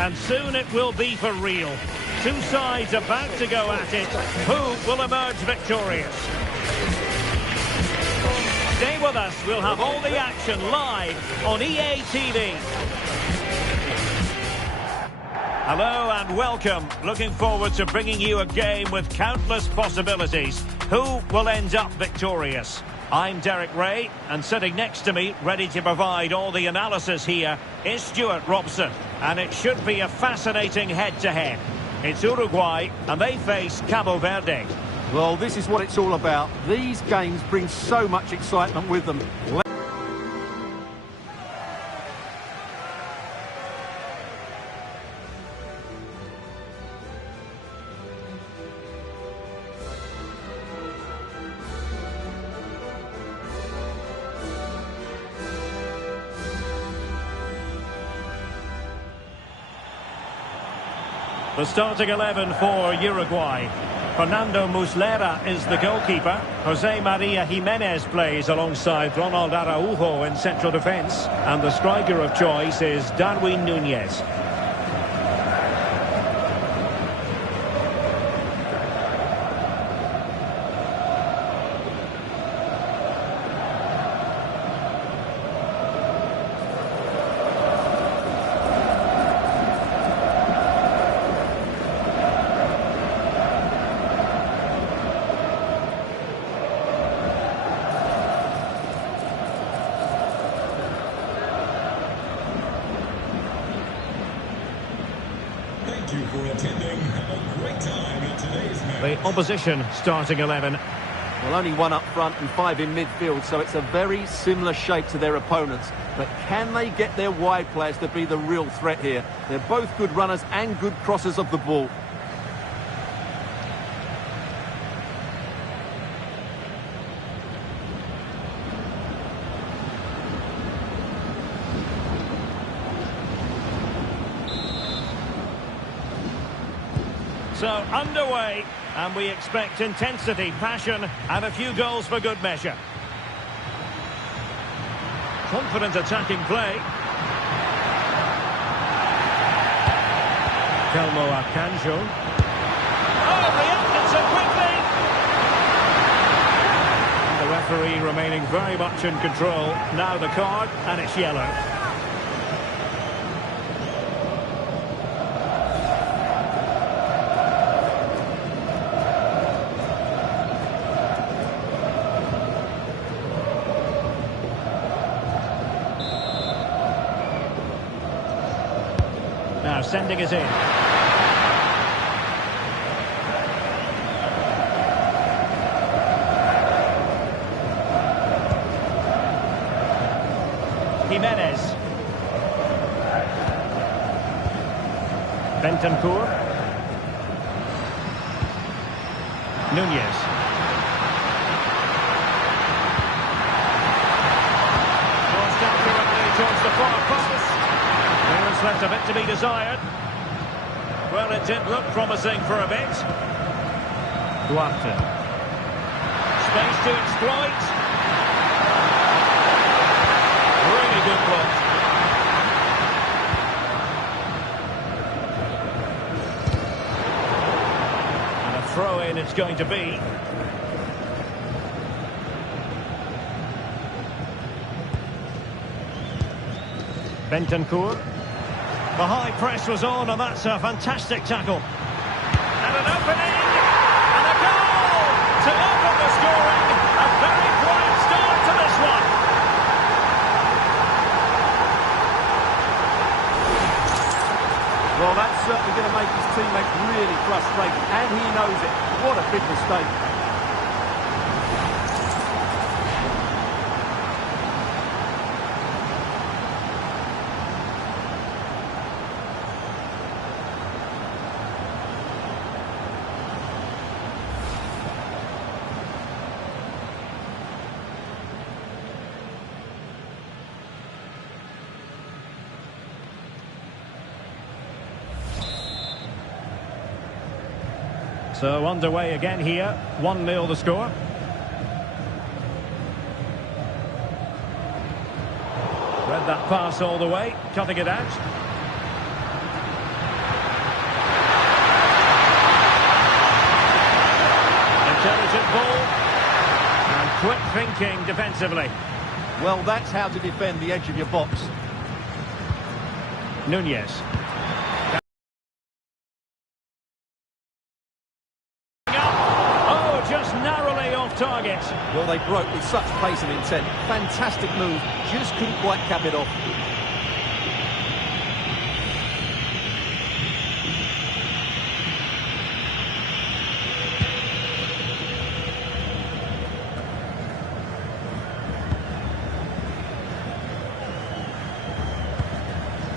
and soon it will be for real. Two sides about to go at it. Who will emerge victorious? Stay with us. We'll have all the action live on EA TV. Hello and welcome. Looking forward to bringing you a game with countless possibilities. Who will end up victorious? I'm Derek Ray, and sitting next to me, ready to provide all the analysis here, is Stuart Robson. And it should be a fascinating head-to-head. It's Uruguay, and they face Cabo-Verde. Well, this is what it's all about. These games bring so much excitement with them. The starting 11 for Uruguay. Fernando Muslera is the goalkeeper. Jose Maria Jimenez plays alongside Ronald Araujo in central defence. And the striker of choice is Darwin Núñez. Thank you for attending. Have a great time in today's match. The opposition starting 11. Well, only one up front and five in midfield, so it's a very similar shape to their opponents. But can they get their wide players to be the real threat here? They're both good runners and good crossers of the ball. So underway, and we expect intensity, passion, and a few goals for good measure. Confident attacking play. Telmo Akanjo. Oh, reacted so quickly! And the referee remaining very much in control. Now the card, and it's yellow. Now sending it in. Jimenez. Bentancur. Núñez. Crossed accurately towards the far post. There's left a bit to be desired. Well, it did look promising for a bit. Duarte. Space to exploit. Really good block. And a throw-in it's going to be. Bentancur. The high press was on, and that's a fantastic tackle. And an opening, and a goal to open the scoring. A very bright start to this one. Well, that's certainly going to make his teammates really frustrated, and he knows it. What a big mistake. So underway again here, 1-0 the score. Read that pass all the way, cutting it out. Quick thinking defensively. Well, that's how to defend the edge of your box. Nunez. Oh, just narrowly off target. Well, they broke with such pace and intent. Fantastic move, just couldn't quite cap it off.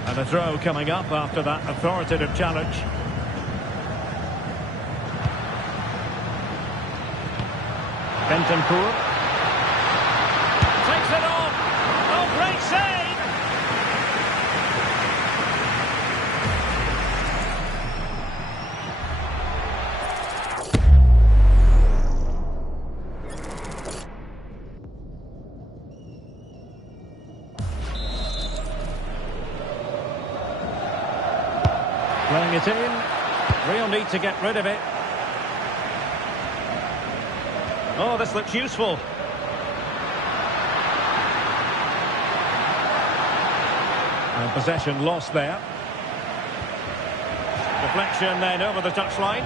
And a throw coming up after that authoritative challenge. Bentancur takes it on. Oh, great save! Playing it in. Real need to get rid of it. Oh, this looks useful. And possession lost there. Deflection then over the touchline.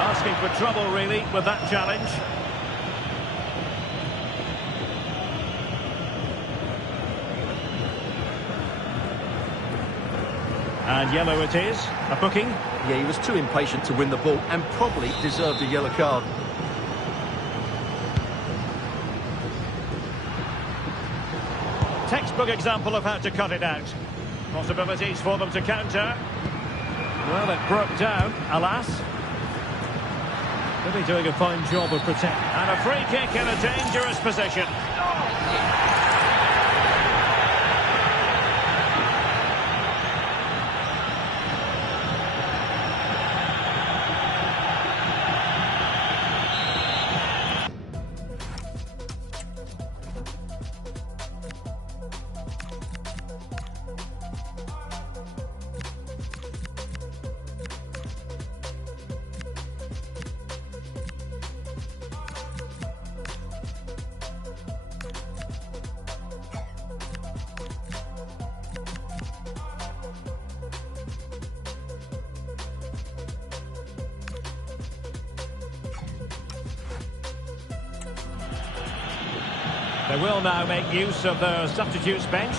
Asking for trouble, really, with that challenge. And yellow it is, a booking. Yeah, he was too impatient to win the ball and probably deserved a yellow card. Textbook example of how to cut it out. Possibilities for them to counter. Well, it broke down, alas. Really doing a fine job of protecting. And a free kick in a dangerous position. They will now make use of the substitutes bench.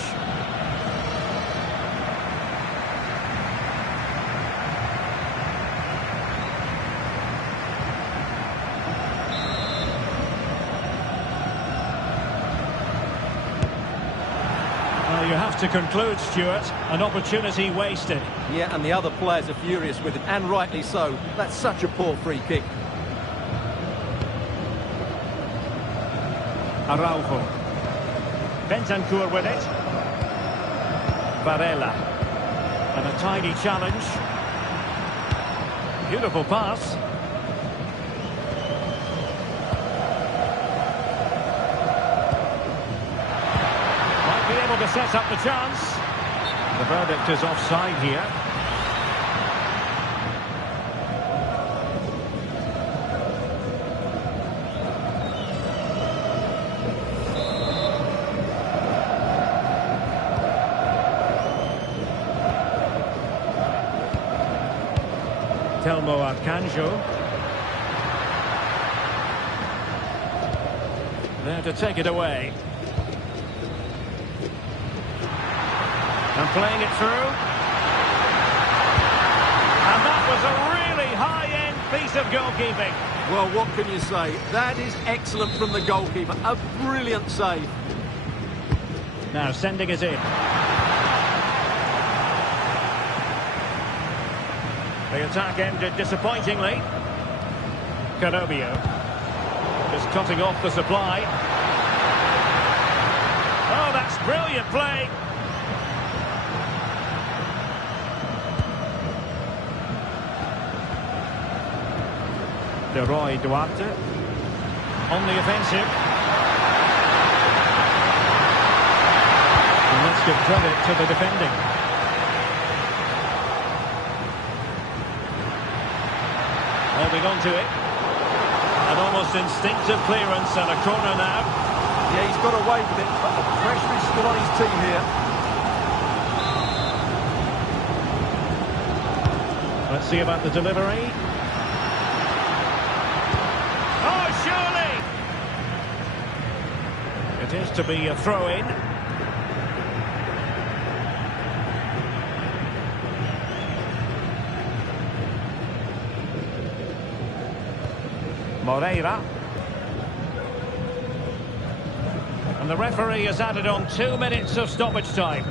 Well, you have to conclude, Stuart, an opportunity wasted. Yeah, and the other players are furious with it, and rightly so. That's such a poor free kick. Araujo. Bentancur with it. Varela. And a tiny challenge. Beautiful pass. Might be able to set up the chance. The verdict is offside here. Telmo Arcanjo. There to take it away. And playing it through. And that was a really high-end piece of goalkeeping. Well, what can you say? That is excellent from the goalkeeper. A brilliant save. Now sending it in. The attack ended disappointingly. Carobio just cutting off the supply. Oh, that's brilliant play. Leroy Duarte on the offensive. And let's must give credit to the defending. Holding on to it. An almost instinctive clearance and a corner now. Yeah, he's got away with it, but the pressure is still on his team here. Let's see about the delivery. Oh, surely! It is to be a throw-in. Moreira. And the referee has added on 2 minutes of stoppage time.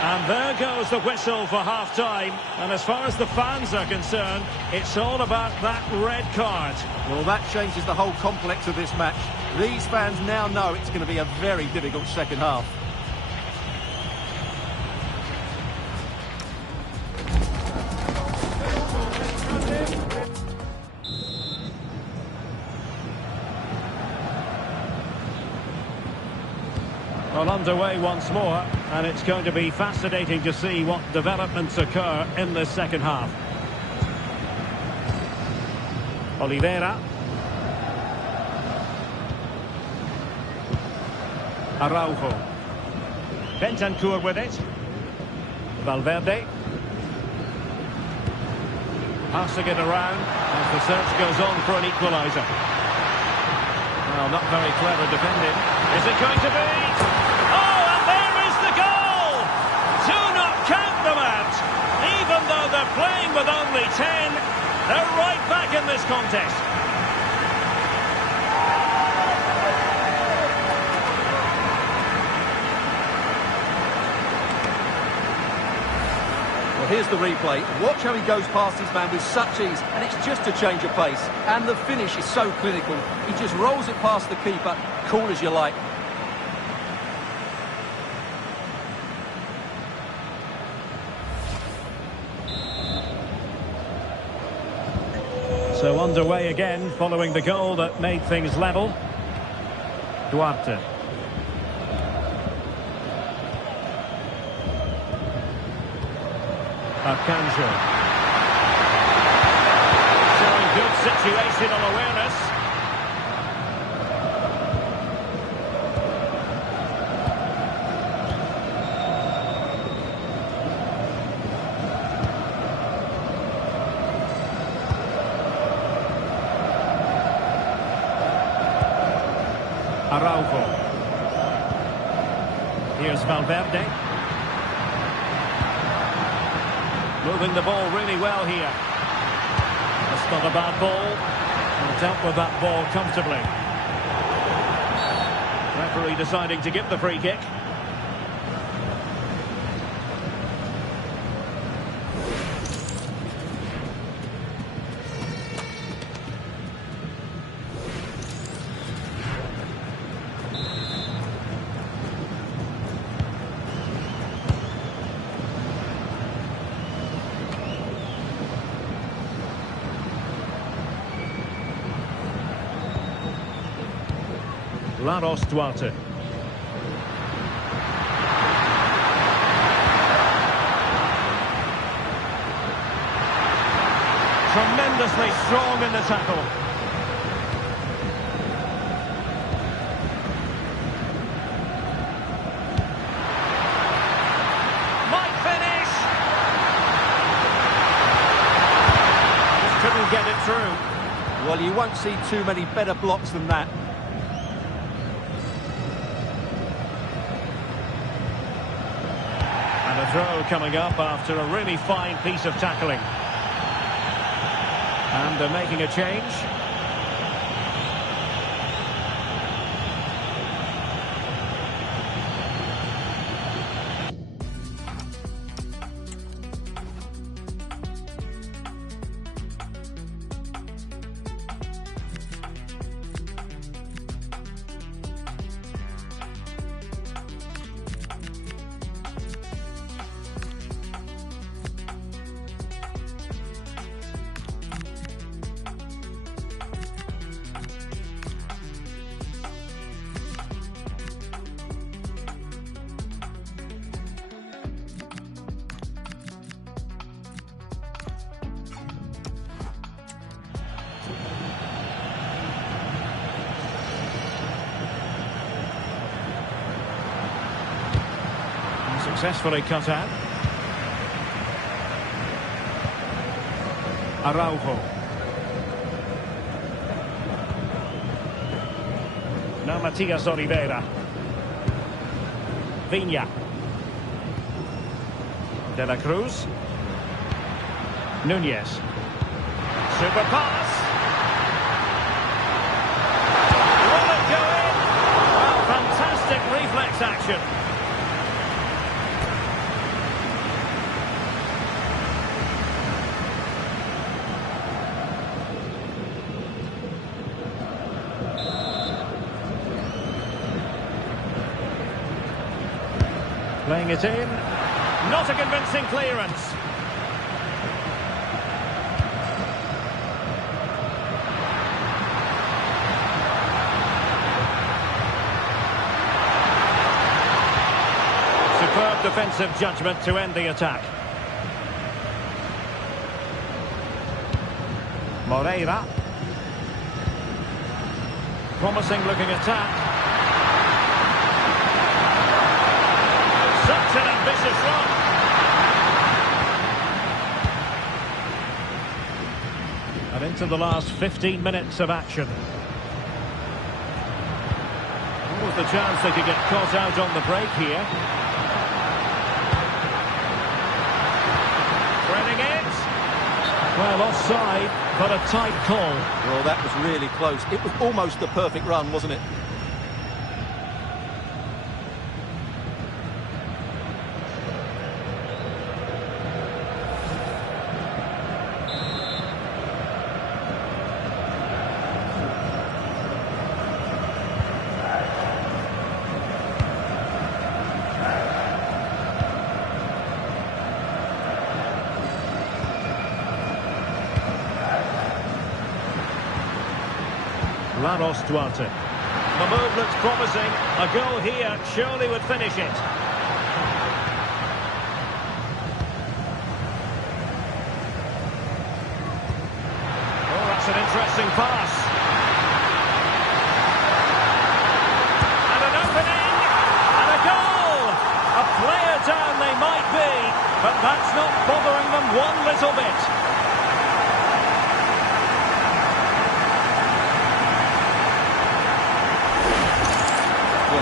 And there goes the whistle for half-time. And as far as the fans are concerned, it's all about that red card. Well, that changes the whole complex of this match. These fans now know it's going to be a very difficult second half. Well, underway once more, and it's going to be fascinating to see what developments occur in this second half. Oliveira. Araujo. Bentancur with it. Valverde. Passing it around as the search goes on for an equaliser. Well, not very clever defending. Is it going to be? Oh, and there is the goal! Do not count them out. Even though they're playing with only 10, they're right back in this contest. Here's the replay. Watch how he goes past his man with such ease, and it's just a change of pace. And the finish is so clinical. He just rolls it past the keeper, cool as you like. So underway again, following the goal that made things level. Duarte. Arcanjo. Showing good situational awareness. Araujo. Here's Valverde. Moving the ball really well here. That's not a bad ball. And dealt with that ball comfortably. Referee deciding to give the free kick. Duarte. Tremendously strong in the tackle. Might finish. Just couldn't get it through. Well, you won't see too many better blocks than that. Throw coming up after a really fine piece of tackling. And they're making a change. Successfully cut out. Araujo. Now Matias Oliveira. Viña. De la Cruz. Nunez. Super pass. Will it go in? Well, fantastic reflex action. Playing it in. Not a convincing clearance. Superb defensive judgment to end the attack. Moreira. Promising looking attack. Such an ambitious run. And into the last 15 minutes of action. What was the chance they could get caught out on the break here? Threading it. Well, offside, but a tight call. Well, that was really close. It was almost the perfect run, wasn't it? Laros Duarte. The move looks promising. A goal here surely would finish it. Oh, that's an interesting pass. And an opening. And a goal. A player down they might be, but that's not bothering them one little bit.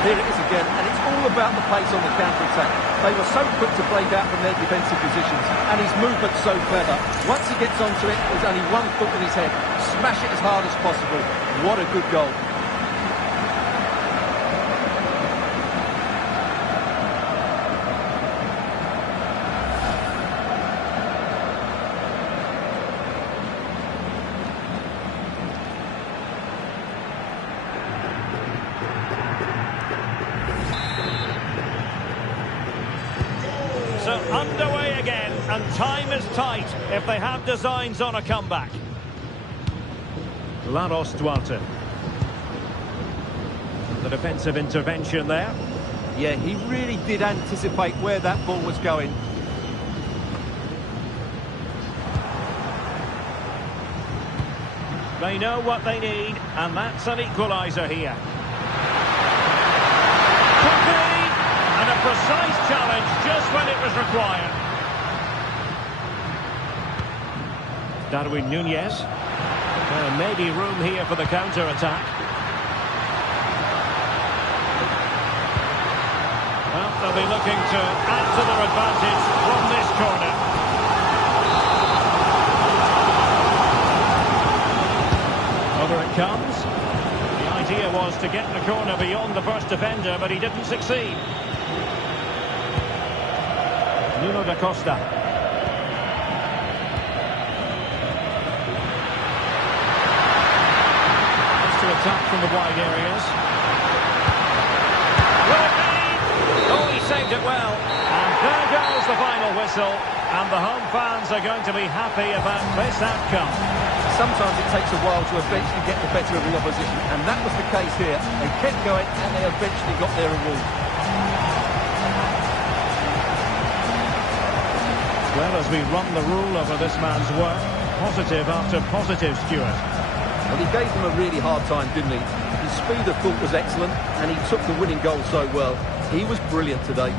Here it is again, and it's all about the pace on the counter-attack. They were so quick to break out from their defensive positions, and his movement's so clever. Once he gets onto it, there's only one thought in his head. Smash it as hard as possible. What a good goal. So underway again, and time is tight if they have designs on a comeback. Laros Duarte. The defensive intervention there. Yeah, he really did anticipate where that ball was going. They know what they need, and that's an equaliser here. Could be, and a precise challenge just when it was required. Darwin Nunez. Maybe room here for the counter-attack. Well, they'll be looking to add to their advantage from this corner. Over it comes. The idea was to get the corner beyond the first defender, but he didn't succeed. Nuno da Costa. Has to attack from the wide areas. Will it be? Oh, he saved it well. And there goes the final whistle. And the home fans are going to be happy about this outcome. Sometimes it takes a while to eventually get the better of the opposition, and that was the case here. They kept going, and they eventually got their reward. Well, as we run the rule over this man's work, positive after positive, Stuart. Well, he gave them a really hard time, didn't he? His speed of thought was excellent, and he took the winning goal so well. He was brilliant today.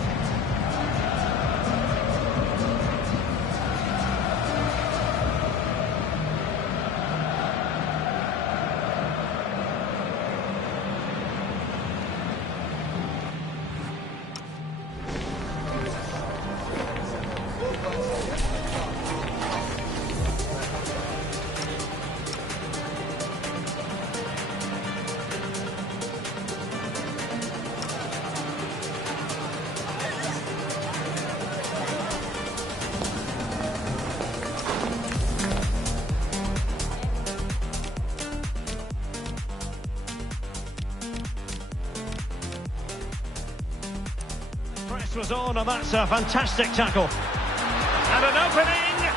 Press was on, and that's a fantastic tackle. And an opening,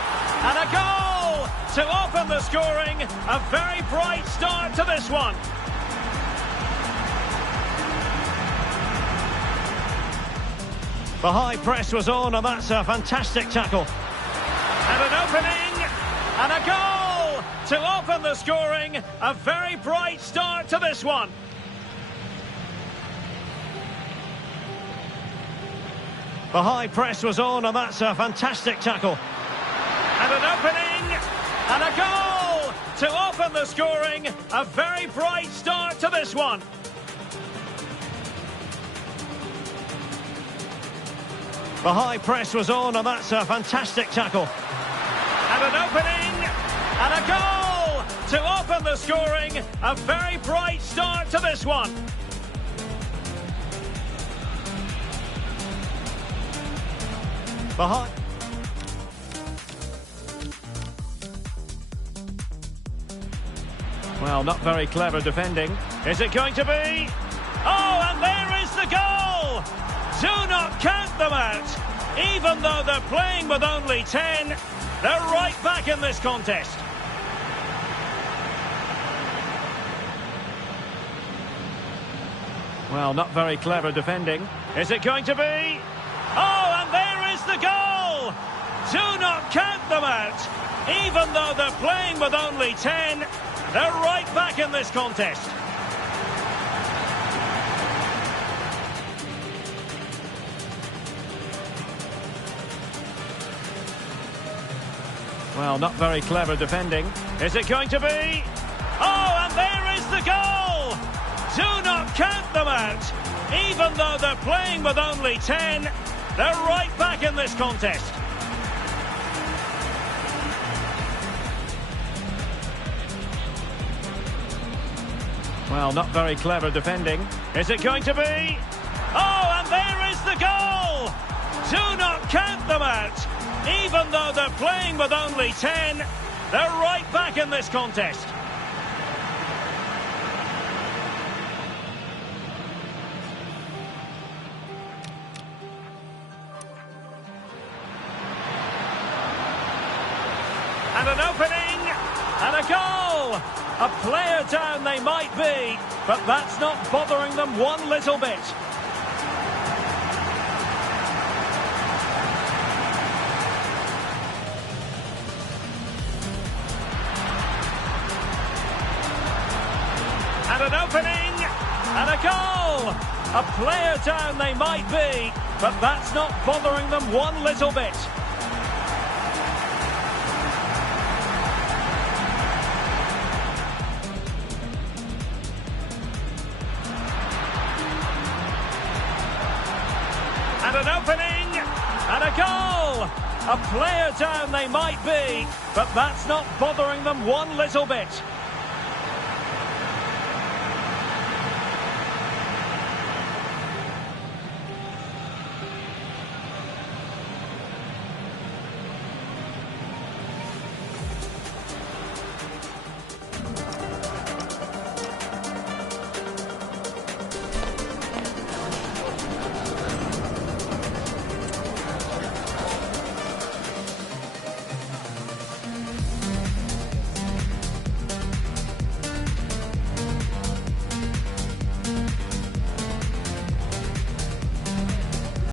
and a goal to open the scoring. A very bright start to this one. The high press was on, and that's a fantastic tackle. And an opening, and a goal to open the scoring. A very bright start to this one. The high press was on, and that's a fantastic tackle. And an opening, and a goal to open the scoring. A very bright start to this one. The high press was on, and that's a fantastic tackle. And an opening, and a goal to open the scoring. A very bright start to this one. The high... Well, not very clever defending. Is it going to be? Oh, and there is the goal! Do not count them out. Even though they're playing with only 10, they're right back in this contest. Well, not very clever defending. Is it going to be? Oh, and there is the goal! Do not count them out. Even though they're playing with only 10, they're right back in this contest. Well, not very clever defending. Is it going to be? Oh, and there is the goal! Do not count them out. Even though they're playing with only 10, they're right back in this contest. Well, not very clever defending. Is it going to be? Oh, and there is the goal! Do not count them out. Even though they're playing with only 10, they're right back in this contest. And an opening, and a goal! A player down they might be, but that's not bothering them one little bit. And an opening, and a goal! A player down they might be, but that's not bothering them one little bit. And an opening, and a goal! A player down they might be, but that's not bothering them one little bit.